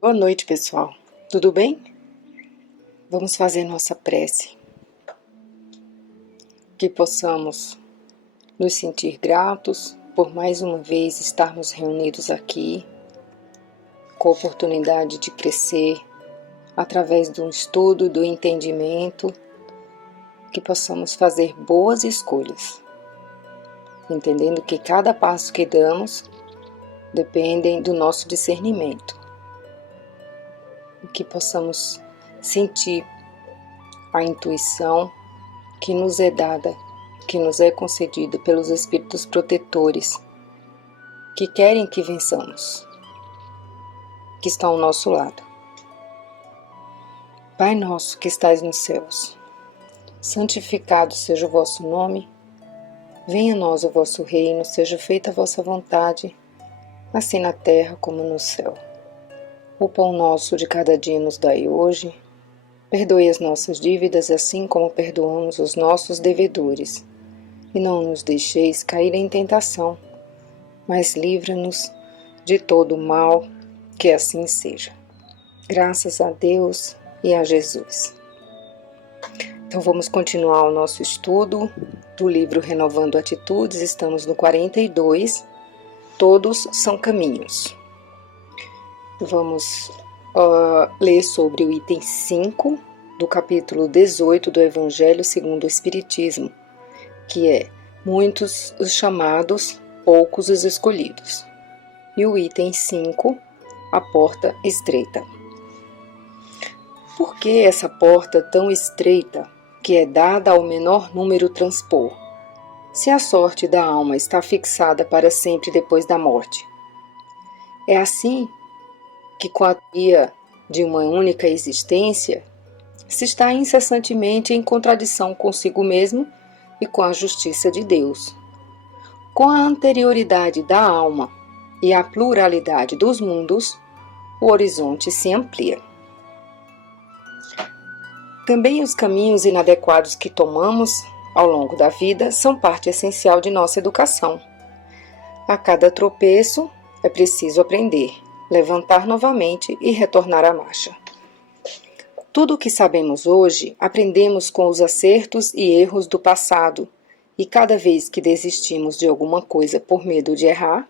Boa noite, pessoal. Tudo bem? Vamos fazer nossa prece. Que possamos nos sentir gratos por mais uma vez estarmos reunidos aqui, com a oportunidade de crescer através do estudo, do entendimento, que possamos fazer boas escolhas, entendendo que cada passo que damos depende do nosso discernimento. Que possamos sentir a intuição que nos é dada, que nos é concedida pelos espíritos protetores, que querem que vençamos, que estão ao nosso lado. Pai nosso que estais nos céus, santificado seja o vosso nome, venha a nós o vosso reino, seja feita a vossa vontade, assim na terra como no céu. O pão nosso de cada dia nos dai hoje. Perdoe as nossas dívidas, assim como perdoamos os nossos devedores. E não nos deixeis cair em tentação, mas livra-nos de todo o mal, que assim seja. Graças a Deus e a Jesus. Então vamos continuar o nosso estudo do livro Renovando Atitudes. Estamos no 42. Todos são caminhos. Vamos ler sobre o item 5 do capítulo 18 do Evangelho segundo o Espiritismo, que é muitos os chamados, poucos os escolhidos. E o item 5, a porta estreita. Por que essa porta tão estreita que é dada ao menor número transpor, se a sorte da alma está fixada para sempre depois da morte? É assim que com a teoria de uma única existência, se está incessantemente em contradição consigo mesmo e com a justiça de Deus. Com a anterioridade da alma e a pluralidade dos mundos, o horizonte se amplia. Também os caminhos inadequados que tomamos ao longo da vida são parte essencial de nossa educação. A cada tropeço é preciso aprender, levantar novamente e retornar à marcha. Tudo o que sabemos hoje, aprendemos com os acertos e erros do passado, e cada vez que desistimos de alguma coisa por medo de errar,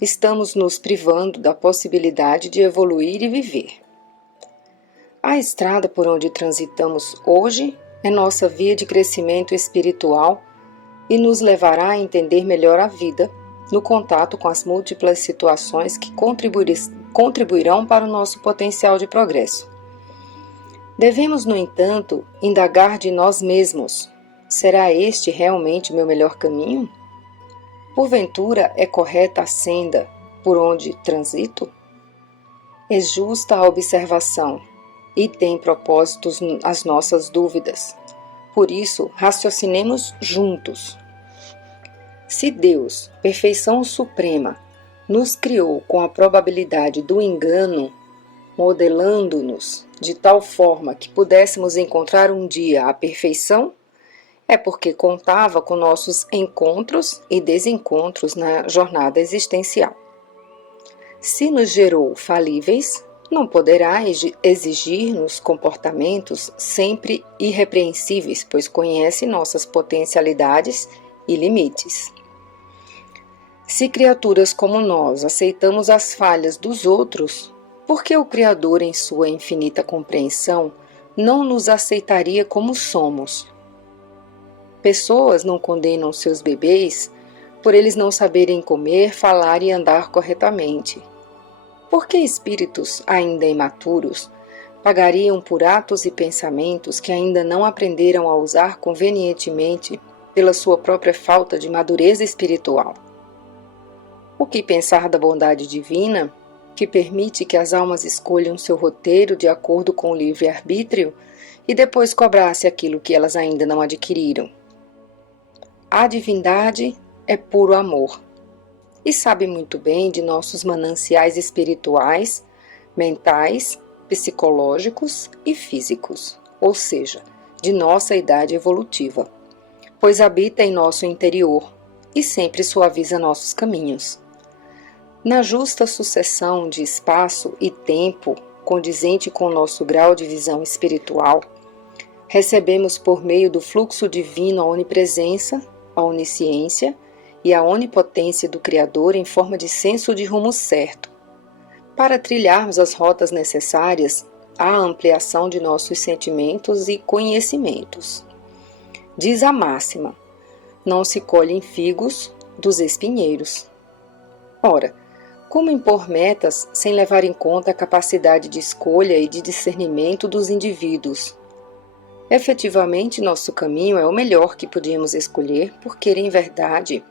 estamos nos privando da possibilidade de evoluir e viver. A estrada por onde transitamos hoje é nossa via de crescimento espiritual e nos levará a entender melhor a vida, no contato com as múltiplas situações que contribuirão para o nosso potencial de progresso. Devemos, no entanto, indagar de nós mesmos: será este realmente meu melhor caminho? Porventura é correta a senda por onde transito? É justa a observação e tem propósitos as nossas dúvidas. Por isso, raciocinemos juntos. Se Deus, perfeição suprema, nos criou com a probabilidade do engano, modelando-nos de tal forma que pudéssemos encontrar um dia a perfeição, é porque contava com nossos encontros e desencontros na jornada existencial. Se nos gerou falíveis, não poderá exigir-nos comportamentos sempre irrepreensíveis, pois conhece nossas potencialidades e limites. Se criaturas como nós aceitamos as falhas dos outros, por que o Criador, em sua infinita compreensão, não nos aceitaria como somos? Pessoas não condenam seus bebês por eles não saberem comer, falar e andar corretamente. Por que espíritos ainda imaturos pagariam por atos e pensamentos que ainda não aprenderam a usar convenientemente pela sua própria falta de madureza espiritual? O que pensar da bondade divina, que permite que as almas escolham seu roteiro de acordo com o livre-arbítrio e depois cobrasse aquilo que elas ainda não adquiriram? A divindade é puro amor e sabe muito bem de nossos mananciais espirituais, mentais, psicológicos e físicos, ou seja, de nossa idade evolutiva, pois habita em nosso interior e sempre suaviza nossos caminhos. Na justa sucessão de espaço e tempo, condizente com nosso grau de visão espiritual, recebemos por meio do fluxo divino a onipresença, a onisciência e a onipotência do Criador em forma de senso de rumo certo, para trilharmos as rotas necessárias à ampliação de nossos sentimentos e conhecimentos. Diz a máxima: não se colhem figos dos espinheiros. Ora, como impor metas sem levar em conta a capacidade de escolha e de discernimento dos indivíduos? Efetivamente, nosso caminho é o melhor que podíamos escolher, porque, em verdade,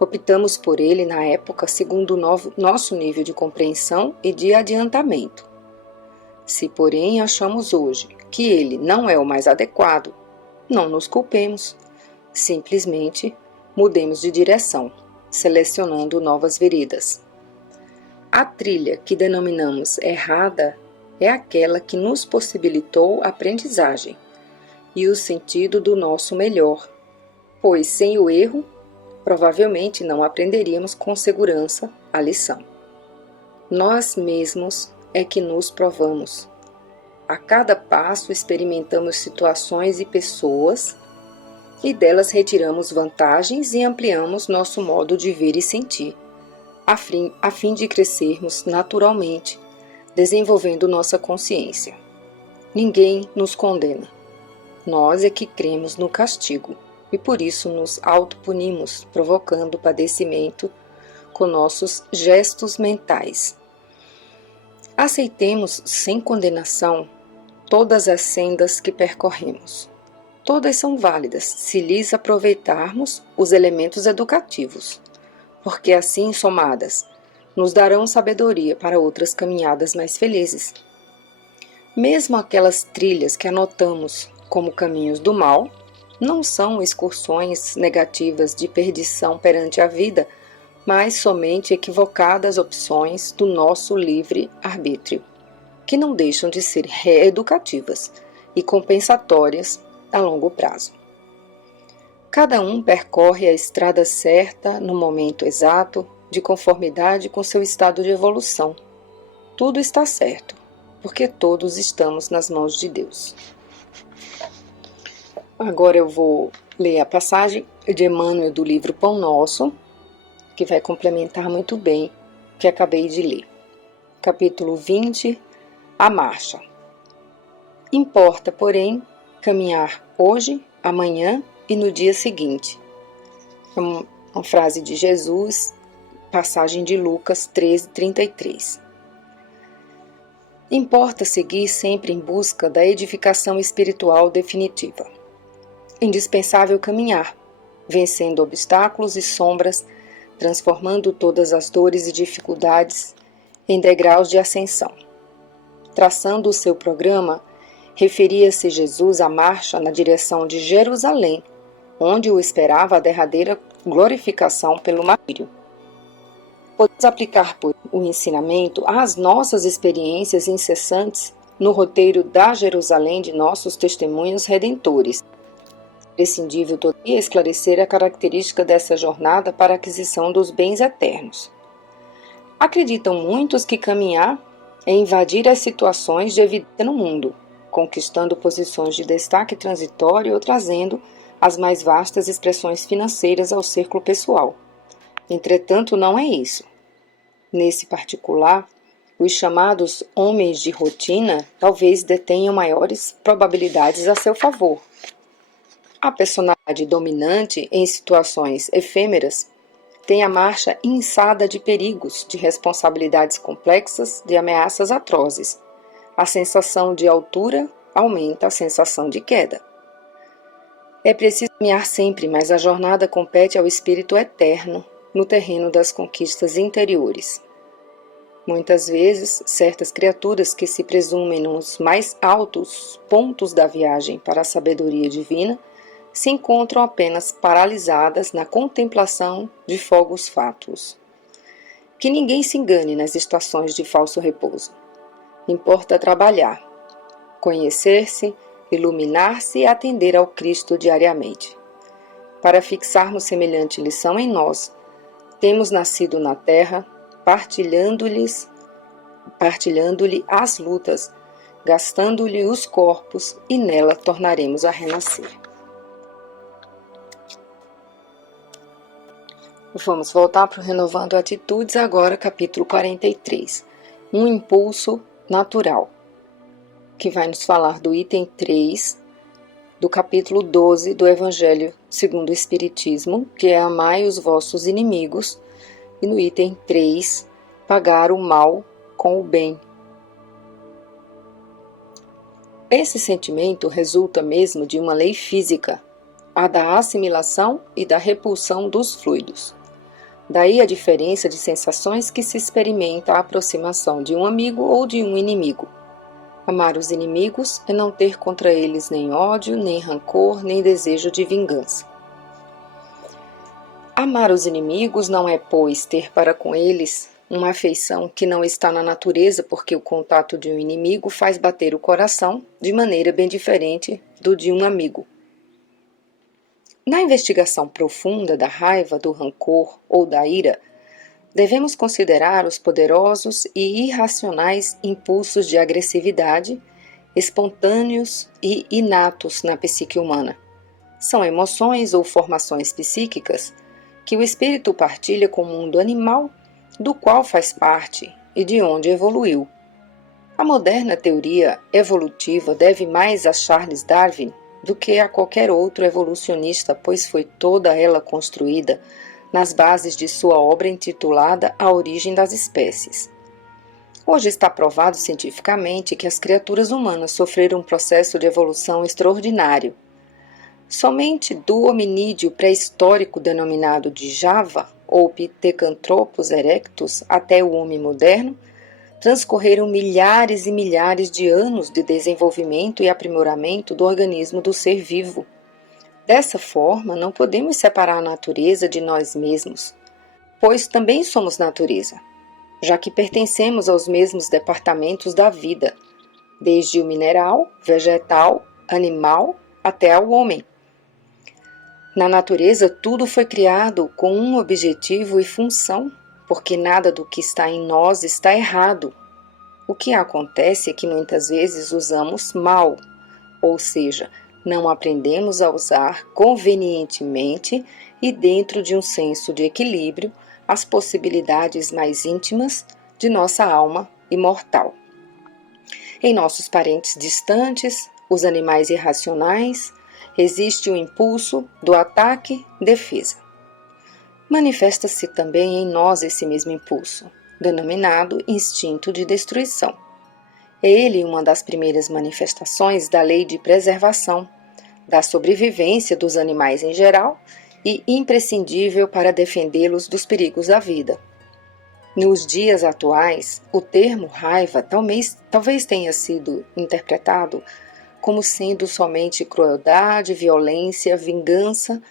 optamos por ele na época segundo o nosso nível de compreensão e de adiantamento. Se, porém, achamos hoje que ele não é o mais adequado, não nos culpemos. Simplesmente mudemos de direção, selecionando novas veredas. A trilha que denominamos errada é aquela que nos possibilitou a aprendizagem e o sentido do nosso melhor, pois sem o erro, provavelmente não aprenderíamos com segurança a lição. Nós mesmos é que nos provamos. A cada passo experimentamos situações e pessoas e delas retiramos vantagens e ampliamos nosso modo de ver e sentir, a fim de crescermos naturalmente, desenvolvendo nossa consciência. Ninguém nos condena. Nós é que cremos no castigo e por isso nos autopunimos, provocando padecimento com nossos gestos mentais. Aceitemos sem condenação todas as sendas que percorremos. Todas são válidas se lhes aproveitarmos os elementos educativos, porque assim somadas nos darão sabedoria para outras caminhadas mais felizes. Mesmo aquelas trilhas que anotamos como caminhos do mal, não são excursões negativas de perdição perante a vida, mas somente equivocadas opções do nosso livre arbítrio, que não deixam de ser reeducativas e compensatórias a longo prazo. Cada um percorre a estrada certa no momento exato, de conformidade com seu estado de evolução. Tudo está certo, porque todos estamos nas mãos de Deus. Agora eu vou ler a passagem de Emmanuel do livro Pão Nosso, que vai complementar muito bem o que acabei de ler. Capítulo 20, a marcha. Importa, porém, caminhar hoje, amanhã e no dia seguinte. É uma frase de Jesus, passagem de Lucas 13:33. Importa seguir sempre em busca da edificação espiritual definitiva. Indispensável caminhar, vencendo obstáculos e sombras, transformando todas as dores e dificuldades em degraus de ascensão. Traçando o seu programa, referia-se Jesus à marcha na direção de Jerusalém, onde o esperava a derradeira glorificação pelo martírio. Podemos aplicar o ensinamento às nossas experiências incessantes no roteiro da Jerusalém de nossos testemunhos redentores. Prescindível todavia esclarecer a característica dessa jornada para a aquisição dos bens eternos. Acreditam muitos que caminhar é invadir as situações de evidência no mundo, conquistando posições de destaque transitório ou trazendo as mais vastas expressões financeiras ao círculo pessoal. Entretanto, não é isso. Nesse particular, os chamados homens de rotina talvez detenham maiores probabilidades a seu favor. A personalidade dominante em situações efêmeras tem a marcha inçada de perigos, de responsabilidades complexas, de ameaças atrozes. A sensação de altura aumenta a sensação de queda. É preciso caminhar sempre, mas a jornada compete ao espírito eterno, no terreno das conquistas interiores. Muitas vezes, certas criaturas que se presumem nos mais altos pontos da viagem para a sabedoria divina se encontram apenas paralisadas na contemplação de fogos fátuos. Que ninguém se engane nas estações de falso repouso. Importa trabalhar, conhecer-se, iluminar-se e atender ao Cristo diariamente. Para fixarmos semelhante lição em nós, temos nascido na terra partilhando-lhe as lutas, gastando-lhe os corpos, e nela tornaremos a renascer. Vamos voltar para o Renovando Atitudes agora, capítulo 43. Um impulso natural, que vai nos falar do item 3 do capítulo 12 do Evangelho segundo o Espiritismo, que é amai os vossos inimigos, e no item 3, pagar o mal com o bem. Esse sentimento resulta mesmo de uma lei física, a da assimilação e da repulsão dos fluidos. Daí a diferença de sensações que se experimenta a aproximação de um amigo ou de um inimigo. Amar os inimigos é não ter contra eles nem ódio, nem rancor, nem desejo de vingança. Amar os inimigos não é, pois, ter para com eles uma afeição que não está na natureza, porque o contato de um inimigo faz bater o coração de maneira bem diferente do de um amigo. Na investigação profunda da raiva, do rancor ou da ira, devemos considerar os poderosos e irracionais impulsos de agressividade, espontâneos e inatos na psique humana. São emoções ou formações psíquicas que o espírito partilha com o mundo animal, do qual faz parte e de onde evoluiu. A moderna teoria evolutiva deve mais a Charles Darwin do que a qualquer outro evolucionista, pois foi toda ela construída nas bases de sua obra intitulada A Origem das Espécies. Hoje está provado cientificamente que as criaturas humanas sofreram um processo de evolução extraordinário. Somente do hominídeo pré-histórico denominado de Java, ou Pithecanthropus erectus, até o homem moderno, transcorreram milhares e milhares de anos de desenvolvimento e aprimoramento do organismo do ser vivo. Dessa forma, não podemos separar a natureza de nós mesmos, pois também somos natureza, já que pertencemos aos mesmos departamentos da vida, desde o mineral, vegetal, animal até ao homem. Na natureza, tudo foi criado com um objetivo e função, porque nada do que está em nós está errado. O que acontece é que muitas vezes usamos mal, ou seja, não aprendemos a usar convenientemente e dentro de um senso de equilíbrio as possibilidades mais íntimas de nossa alma imortal. Em nossos parentes distantes, os animais irracionais, existe o impulso do ataque-defesa. Manifesta-se também em nós esse mesmo impulso, denominado instinto de destruição. É ele uma das primeiras manifestações da lei de preservação, da sobrevivência dos animais em geral e imprescindível para defendê-los dos perigos da vida. Nos dias atuais, o termo raiva talvez tenha sido interpretado como sendo somente crueldade, violência, vingança,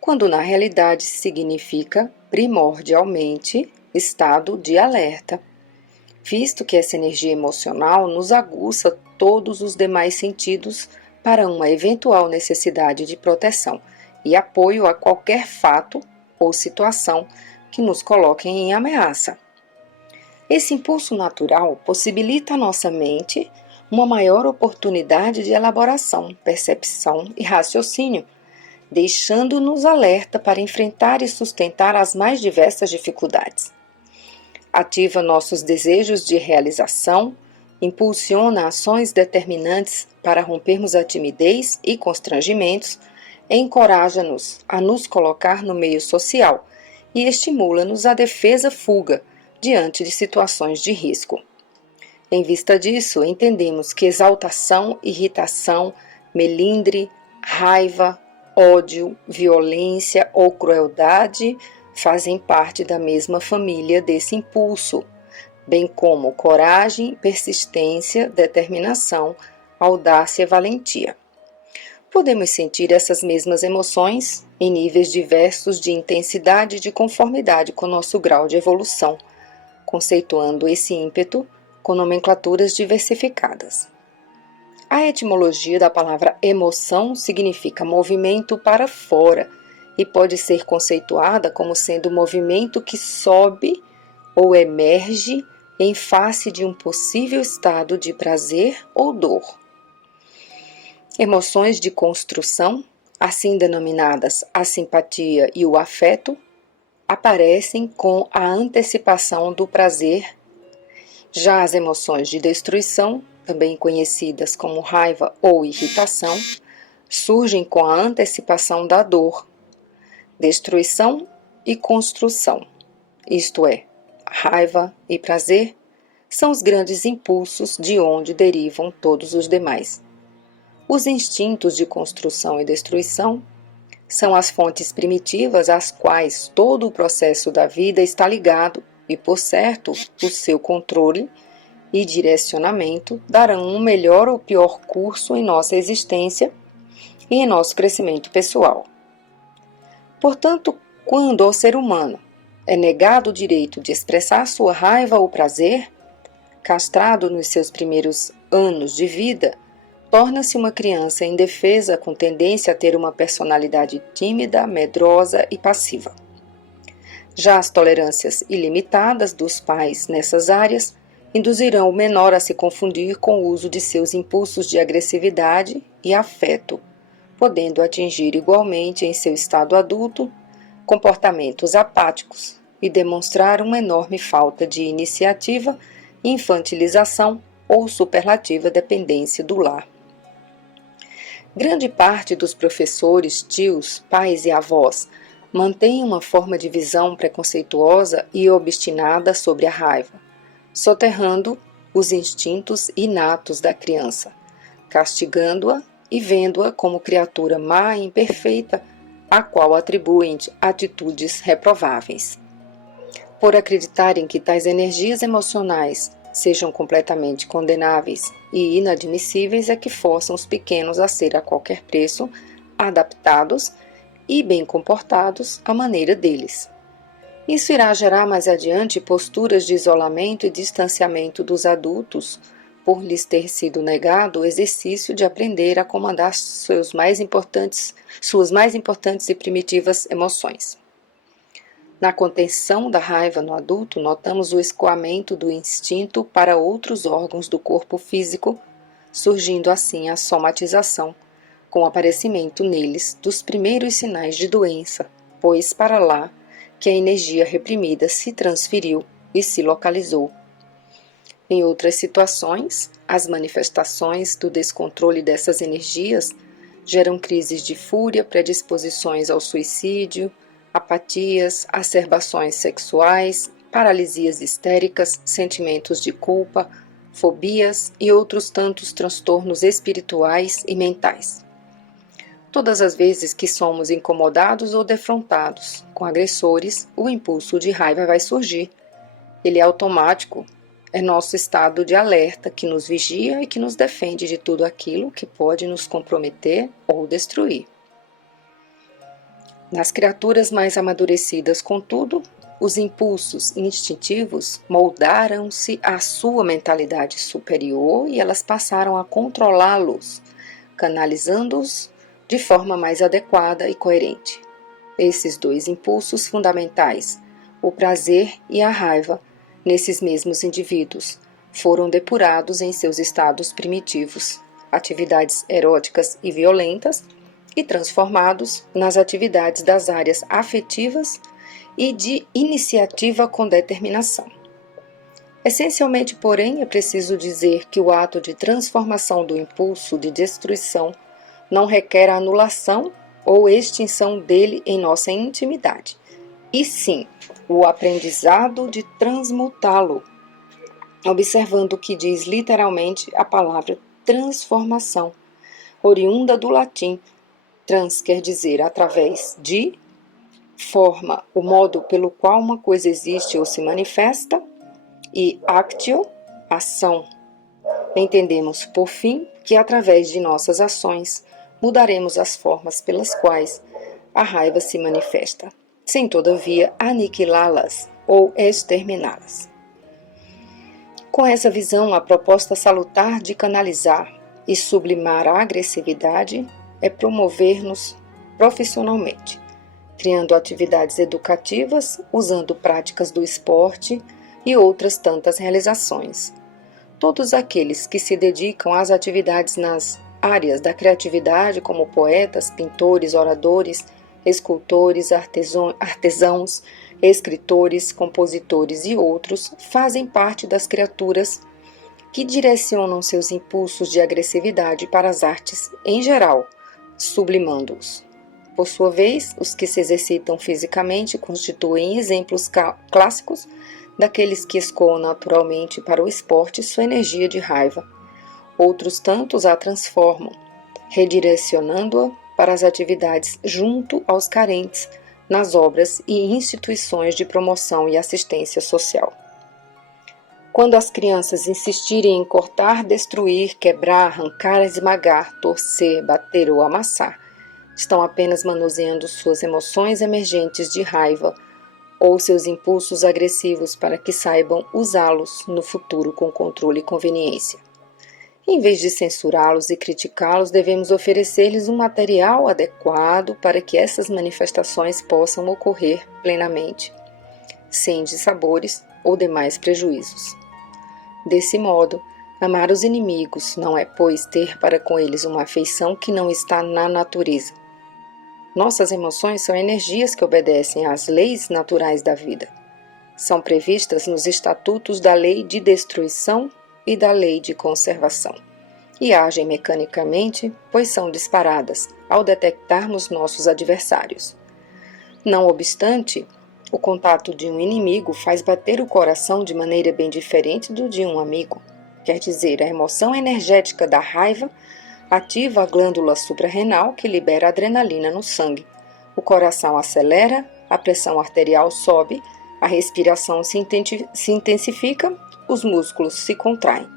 quando na realidade significa primordialmente estado de alerta, visto que essa energia emocional nos aguça todos os demais sentidos para uma eventual necessidade de proteção e apoio a qualquer fato ou situação que nos coloquem em ameaça. Esse impulso natural possibilita à nossa mente uma maior oportunidade de elaboração, percepção e raciocínio, deixando-nos alerta para enfrentar e sustentar as mais diversas dificuldades. Ativa nossos desejos de realização, impulsiona ações determinantes para rompermos a timidez e constrangimentos, encoraja-nos a nos colocar no meio social e estimula-nos à defesa-fuga diante de situações de risco. Em vista disso, entendemos que exaltação, irritação, melindre, raiva, ódio, violência ou crueldade fazem parte da mesma família desse impulso, bem como coragem, persistência, determinação, audácia e valentia. Podemos sentir essas mesmas emoções em níveis diversos de intensidade e de conformidade com nosso grau de evolução, conceituando esse ímpeto com nomenclaturas diversificadas. A etimologia da palavra emoção significa movimento para fora e pode ser conceituada como sendo movimento que sobe ou emerge em face de um possível estado de prazer ou dor. Emoções de construção, assim denominadas a simpatia e o afeto, aparecem com a antecipação do prazer. Já as emoções de destruição, também conhecidas como raiva ou irritação, surgem com a antecipação da dor. Destruição e construção, isto é, raiva e prazer, são os grandes impulsos de onde derivam todos os demais. Os instintos de construção e destruição são as fontes primitivas às quais todo o processo da vida está ligado e, por certo, o seu controle e direcionamento darão um melhor ou pior curso em nossa existência e em nosso crescimento pessoal. Portanto, quando ao ser humano é negado o direito de expressar sua raiva ou prazer, castrado nos seus primeiros anos de vida, torna-se uma criança indefesa com tendência a ter uma personalidade tímida, medrosa e passiva. Já as tolerâncias ilimitadas dos pais nessas áreas induzirão o menor a se confundir com o uso de seus impulsos de agressividade e afeto, podendo atingir igualmente em seu estado adulto comportamentos apáticos e demonstrar uma enorme falta de iniciativa, infantilização ou superlativa dependência do lar. Grande parte dos professores, tios, pais e avós mantém uma forma de visão preconceituosa e obstinada sobre a raiva, soterrando os instintos inatos da criança, castigando-a e vendo-a como criatura má e imperfeita, a qual atribuem atitudes reprováveis. Por acreditarem que tais energias emocionais sejam completamente condenáveis e inadmissíveis, é que forçam os pequenos a ser a qualquer preço adaptados e bem comportados à maneira deles. Isso irá gerar mais adiante posturas de isolamento e distanciamento dos adultos, por lhes ter sido negado o exercício de aprender a comandar suas mais importantes e primitivas emoções. Na contenção da raiva no adulto, notamos o escoamento do instinto para outros órgãos do corpo físico, surgindo assim a somatização, com o aparecimento neles dos primeiros sinais de doença, pois para lá que a energia reprimida se transferiu e se localizou. Em outras situações, as manifestações do descontrole dessas energias geram crises de fúria, predisposições ao suicídio, apatias, acerbações sexuais, paralisias histéricas, sentimentos de culpa, fobias e outros tantos transtornos espirituais e mentais. Todas as vezes que somos incomodados ou defrontados com agressores, o impulso de raiva vai surgir. Ele é automático, é nosso estado de alerta que nos vigia e que nos defende de tudo aquilo que pode nos comprometer ou destruir. Nas criaturas mais amadurecidas, contudo, os impulsos instintivos moldaram-se à sua mentalidade superior e elas passaram a controlá-los, canalizando-os de forma mais adequada e coerente. Esses dois impulsos fundamentais, o prazer e a raiva, nesses mesmos indivíduos, foram depurados em seus estados primitivos, atividades eróticas e violentas, e transformados nas atividades das áreas afetivas e de iniciativa com determinação. Essencialmente, porém, é preciso dizer que o ato de transformação do impulso de destruição não requer a anulação ou extinção dele em nossa intimidade, e sim o aprendizado de transmutá-lo, observando o que diz literalmente a palavra transformação, oriunda do latim. Trans quer dizer através de, forma, o modo pelo qual uma coisa existe ou se manifesta, e actio, ação. Entendemos, por fim, que através de nossas ações mudaremos as formas pelas quais a raiva se manifesta, sem todavia aniquilá-las ou exterminá-las. Com essa visão, a proposta salutar de canalizar e sublimar a agressividade é promover-nos profissionalmente, criando atividades educativas, usando práticas do esporte, e outras tantas realizações. Todos aqueles que se dedicam às atividades nas áreas da criatividade, como poetas, pintores, oradores, escultores, artesãos, escritores, compositores e outros, fazem parte das criaturas que direcionam seus impulsos de agressividade para as artes em geral, sublimando-os. Por sua vez, os que se exercitam fisicamente constituem exemplos clássicos daqueles que escoam naturalmente para o esporte sua energia de raiva. Outros tantos a transformam, redirecionando-a para as atividades junto aos carentes, nas obras e instituições de promoção e assistência social. Quando as crianças insistirem em cortar, destruir, quebrar, arrancar, esmagar, torcer, bater ou amassar, estão apenas manuseando suas emoções emergentes de raiva ou seus impulsos agressivos para que saibam usá-los no futuro com controle e conveniência. Em vez de censurá-los e criticá-los, devemos oferecer-lhes um material adequado para que essas manifestações possam ocorrer plenamente, sem dissabores ou demais prejuízos. Desse modo, amar os inimigos não é, pois, ter para com eles uma afeição que não está na natureza. Nossas emoções são energias que obedecem às leis naturais da vida. São previstas nos estatutos da lei de destruição e da lei de conservação, e agem mecanicamente, pois são disparadas ao detectarmos nossos adversários. Não obstante, o contato de um inimigo faz bater o coração de maneira bem diferente do de um amigo. Quer dizer, a emoção energética da raiva ativa a glândula suprarrenal que libera adrenalina no sangue. O coração acelera, a pressão arterial sobe, a respiração se intensifica, os músculos se contraem.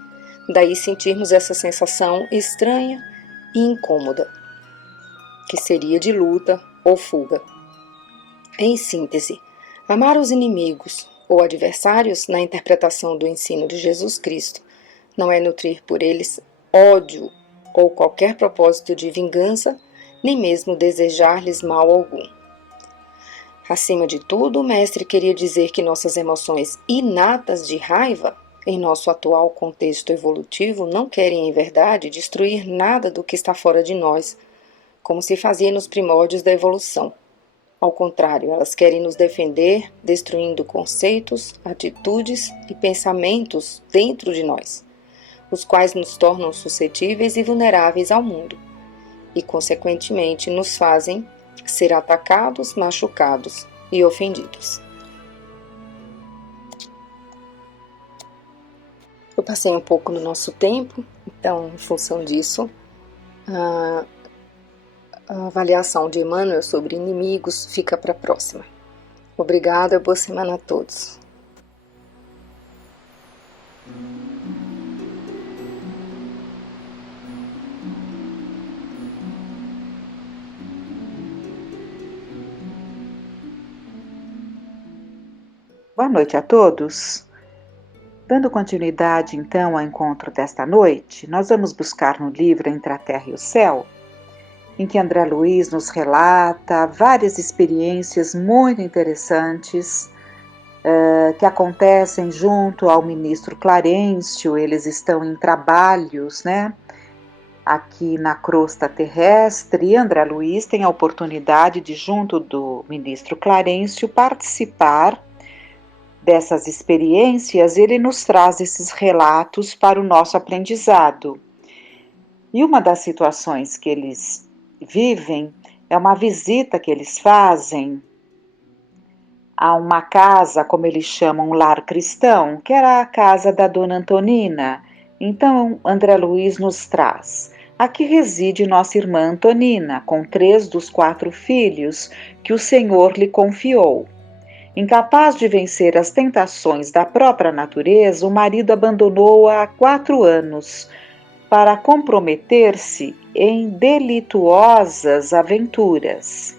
Daí sentirmos essa sensação estranha e incômoda, que seria de luta ou fuga. Em síntese, amar os inimigos ou adversários, na interpretação do ensino de Jesus Cristo, não é nutrir por eles ódio ou qualquer propósito de vingança, nem mesmo desejar-lhes mal algum. Acima de tudo, o mestre queria dizer que nossas emoções inatas de raiva, em nosso atual contexto evolutivo, não querem, em verdade, destruir nada do que está fora de nós, como se fazia nos primórdios da evolução. Ao contrário, elas querem nos defender, destruindo conceitos, atitudes e pensamentos dentro de nós, os quais nos tornam suscetíveis e vulneráveis ao mundo, e, consequentemente, nos fazem ser atacados, machucados e ofendidos. Eu passei um pouco no nosso tempo, então, em função disso, a avaliação de Emmanuel sobre inimigos fica para a próxima. Obrigada, boa semana a todos. Boa noite a todos. Dando continuidade, então, ao encontro desta noite, nós vamos buscar no livro Entre a Terra e o Céu, em que André Luiz nos relata várias experiências muito interessantes que acontecem junto ao ministro Clarencio. Eles estão em trabalhos, aqui na crosta terrestre, e André Luiz tem a oportunidade de, junto do ministro Clarencio, participar dessas experiências. Ele nos traz esses relatos para o nosso aprendizado. E uma das situações que eles vivem é uma visita que eles fazem a uma casa, como eles chamam, um lar cristão, que era a casa da Dona Antonina. Então, André Luiz nos traz: aqui reside nossa irmã Antonina, com 3 dos 4 filhos que o Senhor lhe confiou. Incapaz de vencer as tentações da própria natureza, o marido abandonou-a há 4 anos para comprometer-se em delituosas aventuras.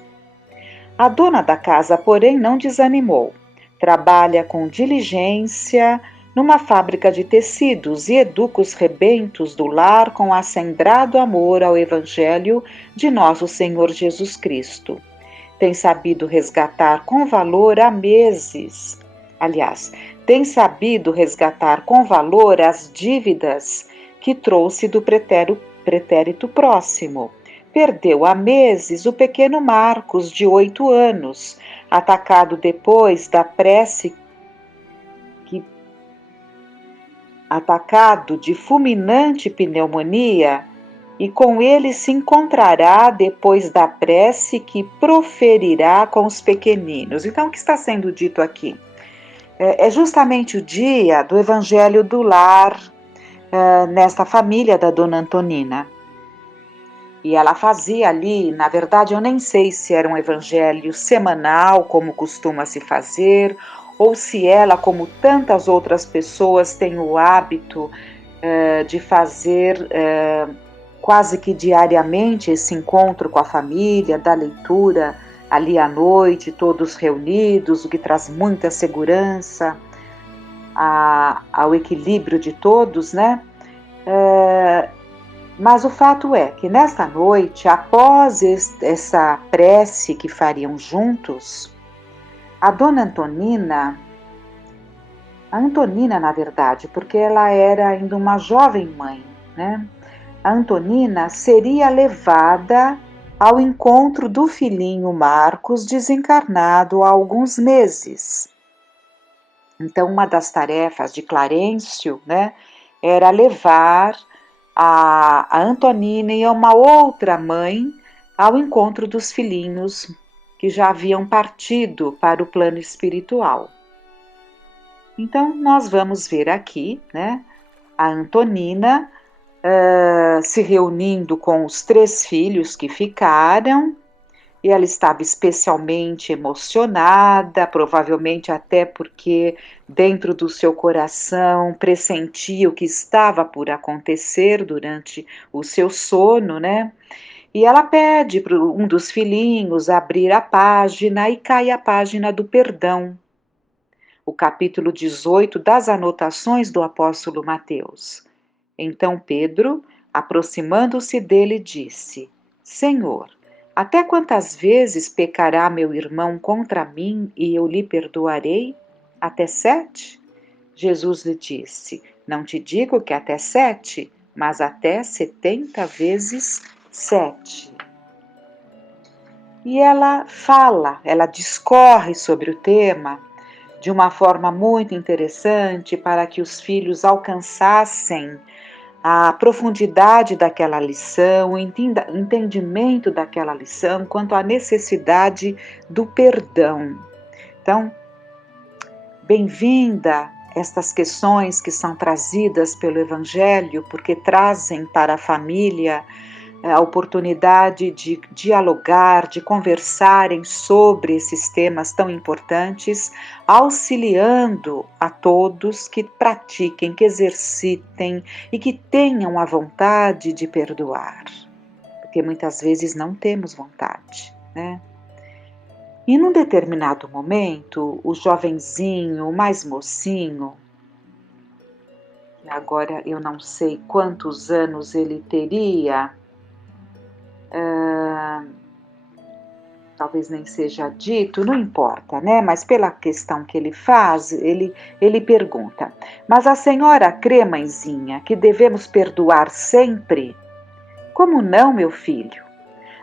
A dona da casa, porém, não desanimou. Trabalha com diligência numa fábrica de tecidos e educa os rebentos do lar com acendrado amor ao Evangelho de nosso Senhor Jesus Cristo. Tem sabido resgatar com valor há meses. Aliás, tem sabido resgatar com valor as dívidas que trouxe do pretérito próximo. Perdeu há meses o pequeno Marcos, de 8 anos, atacado depois da prece atacado de fulminante pneumonia, e com ele se encontrará depois da prece que proferirá com os pequeninos. Então, o que está sendo dito aqui? É justamente o dia do Evangelho do Lar nesta família da Dona Antonina. E ela fazia ali, na verdade, eu nem sei se era um evangelho semanal, como costuma se fazer, ou se ela, como tantas outras pessoas, tem o hábito de fazer quase que diariamente esse encontro com a família, da leitura ali à noite, todos reunidos, o que traz muita segurança ao equilíbrio de todos, né? Mas o fato é que nesta noite, após essa prece que fariam juntos, a Dona Antonina, na verdade, porque ela era ainda uma jovem mãe, né? A Antonina seria levada ao encontro do filhinho Marcos, desencarnado há alguns meses. Então, uma das tarefas de Clarencio, né, era levar a Antonina e uma outra mãe ao encontro dos filhinhos que já haviam partido para o plano espiritual. Então, nós vamos ver aqui, né, a Antonina se reunindo com os 3 filhos que ficaram, e ela estava especialmente emocionada, provavelmente até porque dentro do seu coração pressentia o que estava por acontecer durante o seu sono, né? E ela pede para um dos filhinhos abrir a página e cai a página do perdão, o capítulo 18 das anotações do apóstolo Mateus. Então Pedro, aproximando-se dele, disse: Senhor, até quantas vezes pecará meu irmão contra mim e eu lhe perdoarei? Até 7? Jesus lhe disse: Não te digo que até 7, mas até 70 vezes 7. E ela discorre sobre o tema de uma forma muito interessante para que os filhos alcançassem a profundidade daquela lição, o entendimento daquela lição quanto à necessidade do perdão. Então, bem-vinda estas questões que são trazidas pelo Evangelho, porque trazem para a família a oportunidade de dialogar, de conversarem sobre esses temas tão importantes, auxiliando a todos que pratiquem, que exercitem e que tenham a vontade de perdoar, porque muitas vezes não temos vontade, né? E num determinado momento, o jovenzinho, o mais mocinho, agora eu não sei quantos anos ele teria, talvez nem seja dito, não importa, né? Mas pela questão que ele faz, ele pergunta: Mas a senhora crê, mãezinha, que devemos perdoar sempre? Como não, meu filho?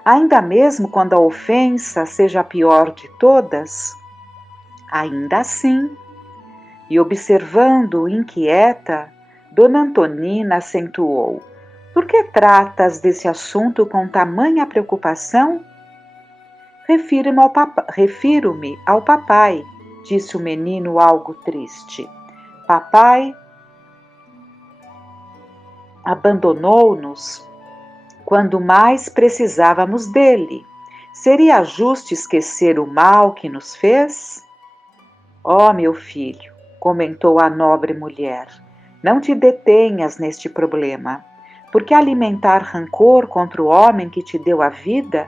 Ainda mesmo quando a ofensa seja a pior de todas? Ainda assim. E observando inquieta, Dona Antonina acentuou: Por que tratas desse assunto com tamanha preocupação? Refiro-me ao papai, disse o menino algo triste. Papai abandonou-nos quando mais precisávamos dele. Seria justo esquecer o mal que nos fez? Oh, meu filho, comentou a nobre mulher, não te detenhas neste problema. Por que alimentar rancor contra o homem que te deu a vida?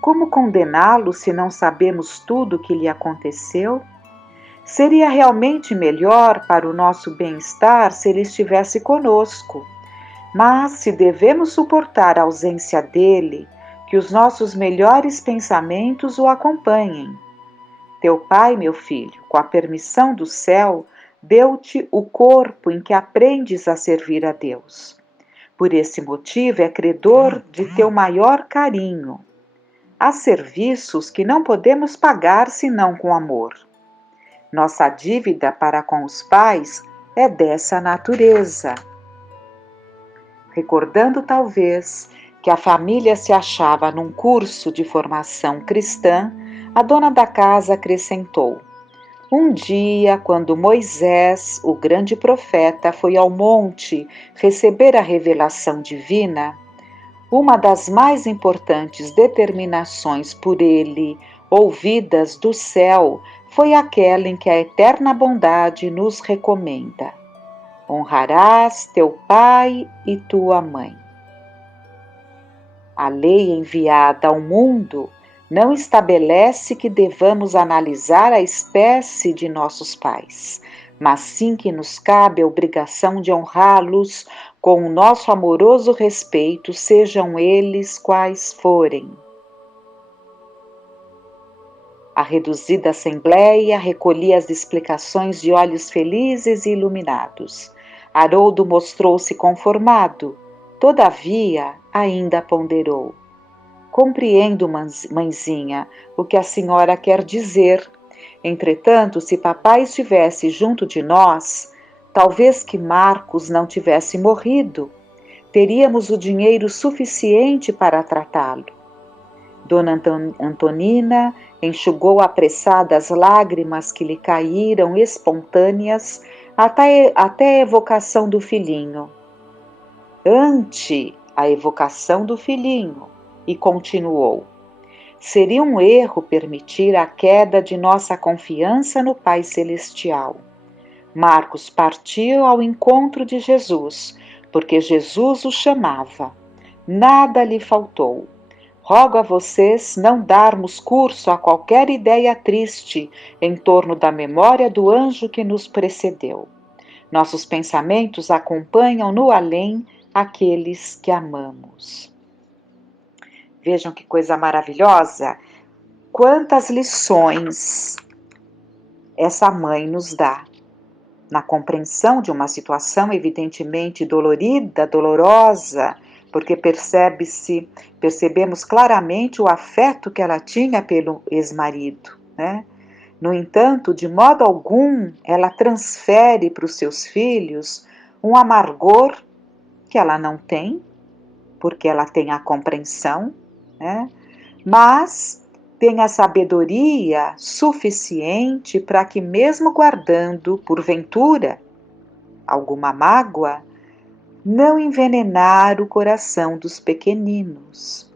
Como condená-lo se não sabemos tudo o que lhe aconteceu? Seria realmente melhor para o nosso bem-estar se ele estivesse conosco. Mas se devemos suportar a ausência dele, que os nossos melhores pensamentos o acompanhem. Teu pai, meu filho, com a permissão do céu, deu-te o corpo em que aprendes a servir a Deus. Por esse motivo é credor de teu maior carinho. Há serviços que não podemos pagar senão com amor. Nossa dívida para com os pais é dessa natureza. Recordando talvez que a família se achava num curso de formação cristã, a dona da casa acrescentou: um dia, quando Moisés, o grande profeta, foi ao monte receber a revelação divina, uma das mais importantes determinações por ele ouvidas do céu foi aquela em que a eterna bondade nos recomenda: honrarás teu pai e tua mãe. A lei enviada ao mundo não estabelece que devamos analisar a espécie de nossos pais, mas sim que nos cabe a obrigação de honrá-los com o nosso amoroso respeito, sejam eles quais forem. A reduzida assembleia recolhia as explicações de olhos felizes e iluminados. Haroldo mostrou-se conformado, todavia ainda ponderou: compreendo, mãezinha, o que a senhora quer dizer. Entretanto, se papai estivesse junto de nós, talvez que Marcos não tivesse morrido, teríamos o dinheiro suficiente para tratá-lo. Dona Antonina enxugou apressadas lágrimas que lhe caíram espontâneas até a evocação do filhinho. Ante a evocação do filhinho, e continuou: seria um erro permitir a queda de nossa confiança no Pai Celestial. Marcos partiu ao encontro de Jesus, porque Jesus o chamava. Nada lhe faltou. Rogo a vocês não darmos curso a qualquer ideia triste em torno da memória do anjo que nos precedeu. Nossos pensamentos acompanham no além aqueles que amamos. Vejam que coisa maravilhosa! Quantas lições essa mãe nos dá na compreensão de uma situação evidentemente dolorida, dolorosa, porque percebemos claramente o afeto que ela tinha pelo ex-marido, né? No entanto, de modo algum, ela transfere para os seus filhos um amargor que ela não tem, porque ela tem a compreensão, né? Mas tem a sabedoria suficiente para que, mesmo guardando, porventura, alguma mágoa, não envenenar o coração dos pequeninos.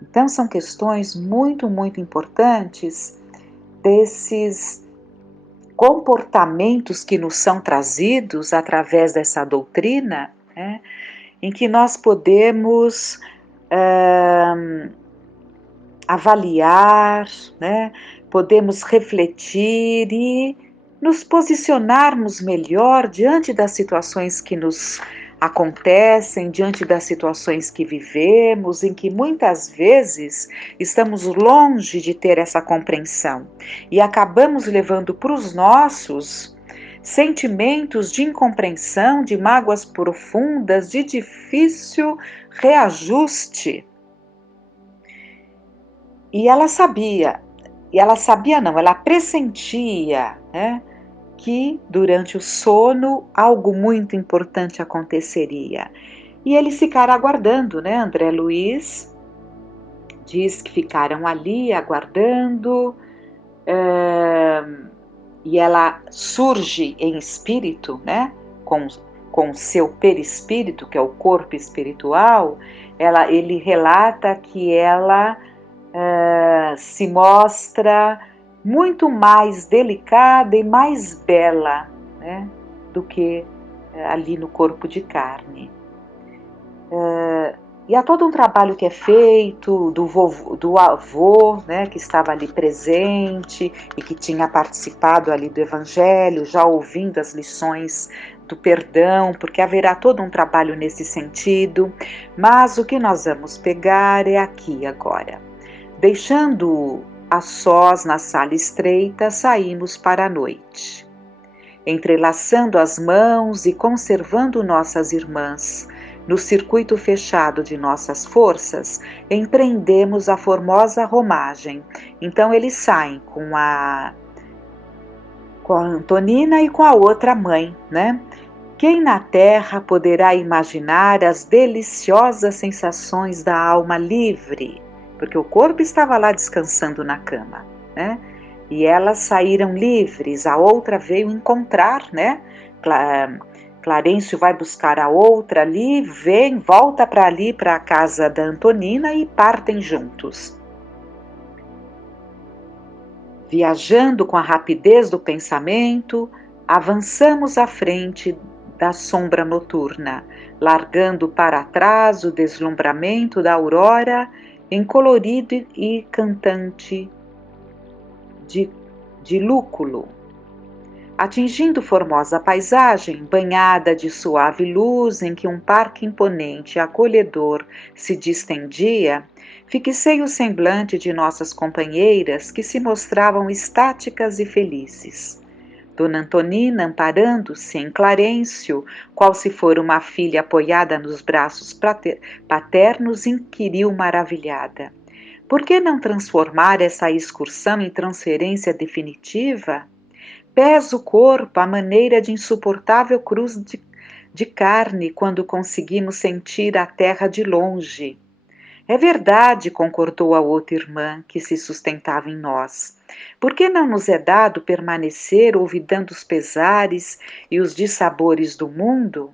Então, são questões muito, muito importantes desses comportamentos que nos são trazidos através dessa doutrina, né, em que nós podemos avaliar, né, podemos refletir e nos posicionarmos melhor diante das situações que nos acontecem, diante das situações que vivemos, em que muitas vezes estamos longe de ter essa compreensão e acabamos levando para os nossos sentimentos de incompreensão, de mágoas profundas, de difícil reajuste. E ela pressentia, né, que durante o sono algo muito importante aconteceria. E eles ficaram aguardando, né? André Luiz diz que ficaram ali aguardando, e ela surge em espírito, né? Com o seu perispírito, que é o corpo espiritual. Ele relata que ela se mostra muito mais delicada e mais bela, né, do que ali no corpo de carne. E há todo um trabalho que é feito do avô, né, que estava ali presente e que tinha participado ali do Evangelho, já ouvindo as lições do perdão, porque haverá todo um trabalho nesse sentido. Mas o que nós vamos pegar é aqui agora. Deixando a sós na sala estreita, saímos para a noite. entrelaçando as mãos e conservando nossas irmãs. No circuito fechado de nossas forças, empreendemos a formosa romagem. Então eles saem com a Antonina e com a outra mãe, né? Quem na terra poderá imaginar as deliciosas sensações da alma livre? Porque o corpo estava lá descansando na cama, né? E elas saíram livres, a outra veio encontrar, né? Clarencio vai buscar a outra ali, vem, volta para ali, para a casa da Antonina e partem juntos. Viajando com a rapidez do pensamento, avançamos à frente da sombra noturna, largando para trás o deslumbramento da aurora em colorido e cantante de lúculo. Atingindo formosa paisagem, banhada de suave luz em que um parque imponente e acolhedor se distendia, fixei o semblante de nossas companheiras que se mostravam estáticas e felizes. Dona Antonina, amparando-se em Clarencio, qual se fora uma filha apoiada nos braços paternos, inquiriu maravilhada: por que não transformar essa excursão em transferência definitiva? Pesa o corpo à maneira de insuportável cruz de carne quando conseguimos sentir a terra de longe. É verdade, concordou a outra irmã que se sustentava em nós. Por que não nos é dado permanecer olvidando os pesares e os dissabores do mundo?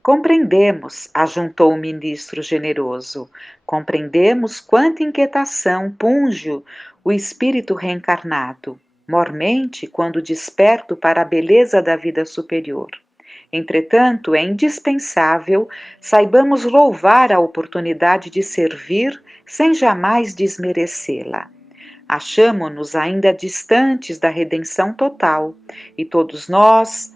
Compreendemos, ajuntou o ministro generoso, compreendemos quanta inquietação punge o espírito reencarnado, mormente quando desperto para a beleza da vida superior. Entretanto, é indispensável saibamos louvar a oportunidade de servir sem jamais desmerecê-la. Achamo-nos ainda distantes da redenção total, e todos nós,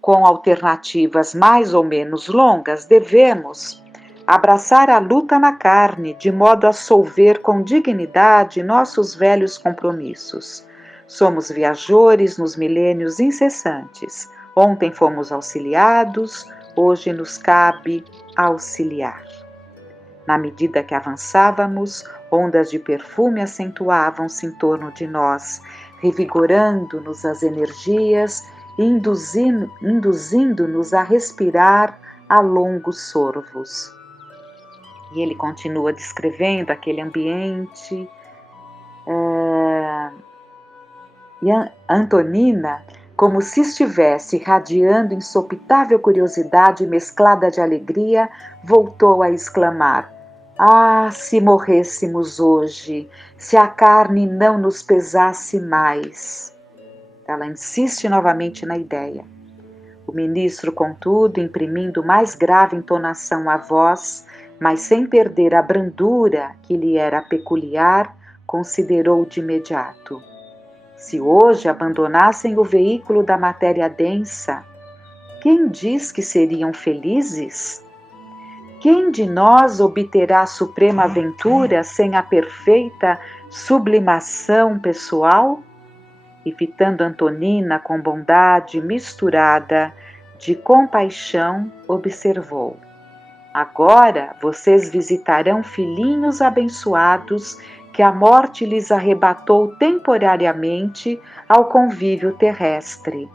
com alternativas mais ou menos longas, devemos abraçar a luta na carne, de modo a solver com dignidade nossos velhos compromissos. Somos viajores nos milênios incessantes. Ontem fomos auxiliados, hoje nos cabe auxiliar. Na medida que avançávamos, ondas de perfume acentuavam-se em torno de nós, revigorando-nos as energias e induzindo-nos a respirar a longos sorvos. E ele continua descrevendo aquele ambiente. E a Antonina, como se estivesse irradiando insopitável curiosidade mesclada de alegria, voltou a exclamar: ah, se morrêssemos hoje, se a carne não nos pesasse mais. Ela insiste novamente na ideia. O ministro, contudo, imprimindo mais grave entonação à voz, mas sem perder a brandura que lhe era peculiar, considerou de imediato: se hoje abandonassem o veículo da matéria densa, quem diz que seriam felizes? Quem de nós obterá a suprema aventura sem a perfeita sublimação pessoal? E fitando Antonina com bondade misturada de compaixão, observou: agora vocês visitarão filhinhos abençoados que a morte lhes arrebatou temporariamente ao convívio terrestre.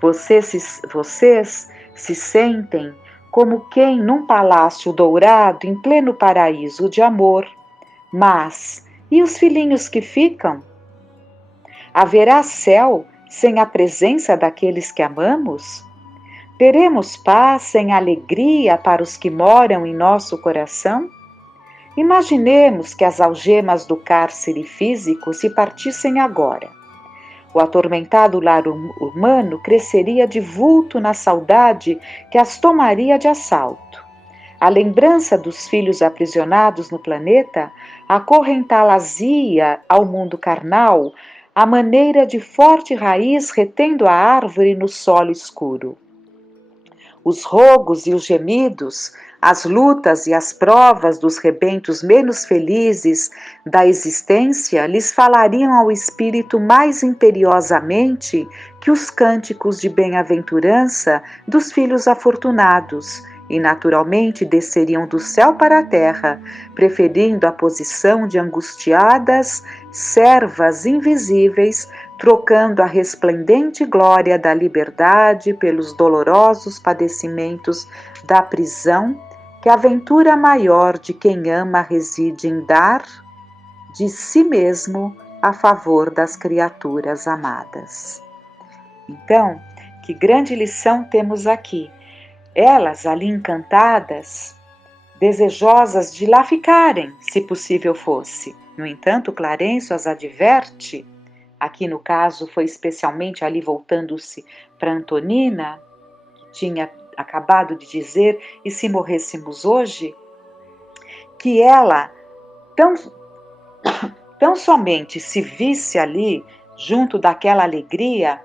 Vocês se sentem como quem num palácio dourado em pleno paraíso de amor. Mas, e os filhinhos que ficam? Haverá céu sem a presença daqueles que amamos? Teremos paz sem alegria para os que moram em nosso coração? Imaginemos que as algemas do cárcere físico se partissem agora. O atormentado lar humano cresceria de vulto na saudade que as tomaria de assalto. A lembrança dos filhos aprisionados no planeta acorrentá-las-ia ao mundo carnal, à maneira de forte raiz retendo a árvore no solo escuro. Os rogos e os gemidos, as lutas e as provas dos rebentos menos felizes da existência lhes falariam ao espírito mais imperiosamente que os cânticos de bem-aventurança dos filhos afortunados, e naturalmente desceriam do céu para a terra, preferindo a posição de angustiadas servas invisíveis, trocando a resplendente glória da liberdade pelos dolorosos padecimentos da prisão, que a ventura maior de quem ama reside em dar de si mesmo a favor das criaturas amadas. Então, que grande lição temos aqui! Elas ali encantadas, desejosas de lá ficarem, se possível fosse. No entanto, Clarencio as adverte, aqui no caso foi especialmente ali voltando-se para Antonina, que tinha acabado de dizer, e se morrêssemos hoje, que ela tão somente se visse ali, junto daquela alegria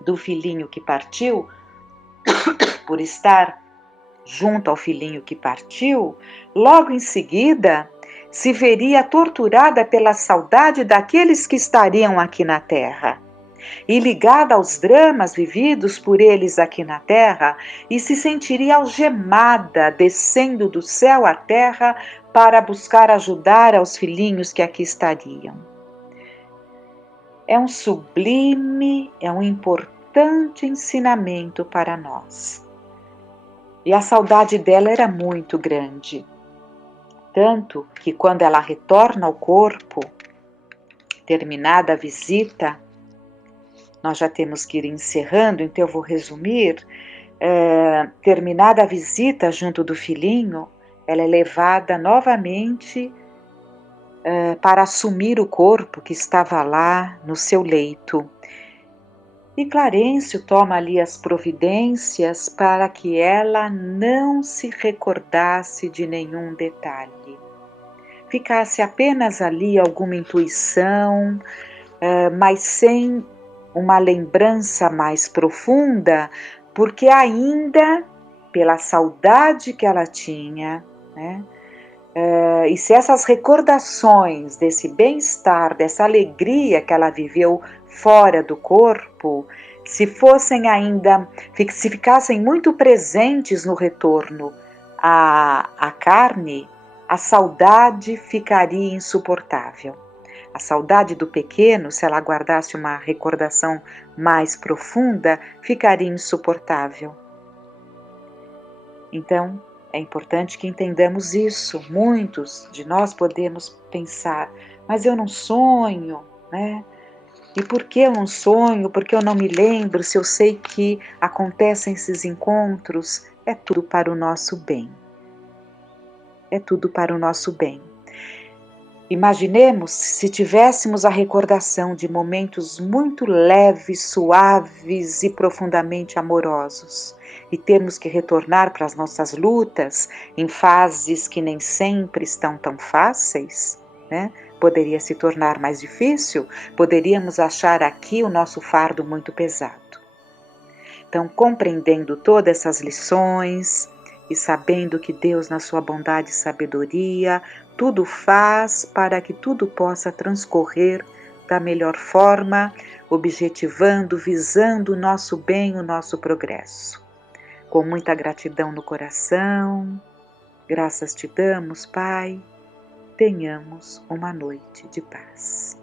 do filhinho que partiu, por estar junto ao filhinho que partiu, logo em seguida se veria torturada pela saudade daqueles que estariam aqui na terra, e ligada aos dramas vividos por eles aqui na terra, e se sentiria algemada, descendo do céu à terra para buscar ajudar aos filhinhos que aqui estariam. É um sublime, é um importante ensinamento para nós. E a saudade dela era muito grande, tanto que quando ela retorna ao corpo, terminada a visita, nós já temos que ir encerrando, então eu vou resumir, terminada a visita junto do filhinho, ela é levada novamente para assumir o corpo que estava lá no seu leito. E Clarencio toma ali as providências para que ela não se recordasse de nenhum detalhe. Ficasse apenas ali alguma intuição, mas sem uma lembrança mais profunda, porque ainda, pela saudade que ela tinha, né? E se essas recordações desse bem-estar, dessa alegria que ela viveu fora do corpo, se ficassem muito presentes no retorno à carne, a saudade ficaria insuportável. A saudade do pequeno, se ela guardasse uma recordação mais profunda, ficaria insuportável. Então, é importante que entendamos isso. Muitos de nós podemos pensar, mas eu não sonho, né? E por que eu não sonho? Por que eu não me lembro? Se eu sei que acontecem esses encontros, é tudo para o nosso bem. É tudo para o nosso bem. Imaginemos se tivéssemos a recordação de momentos muito leves, suaves e profundamente amorosos, e termos que retornar para as nossas lutas em fases que nem sempre estão tão fáceis, né? Poderia se tornar mais difícil, poderíamos achar aqui o nosso fardo muito pesado. Então, compreendendo todas essas lições e sabendo que Deus, na sua bondade e sabedoria, tudo faz para que tudo possa transcorrer da melhor forma, objetivando, visando o nosso bem, o nosso progresso. Com muita gratidão no coração, graças te damos, Pai, tenhamos uma noite de paz.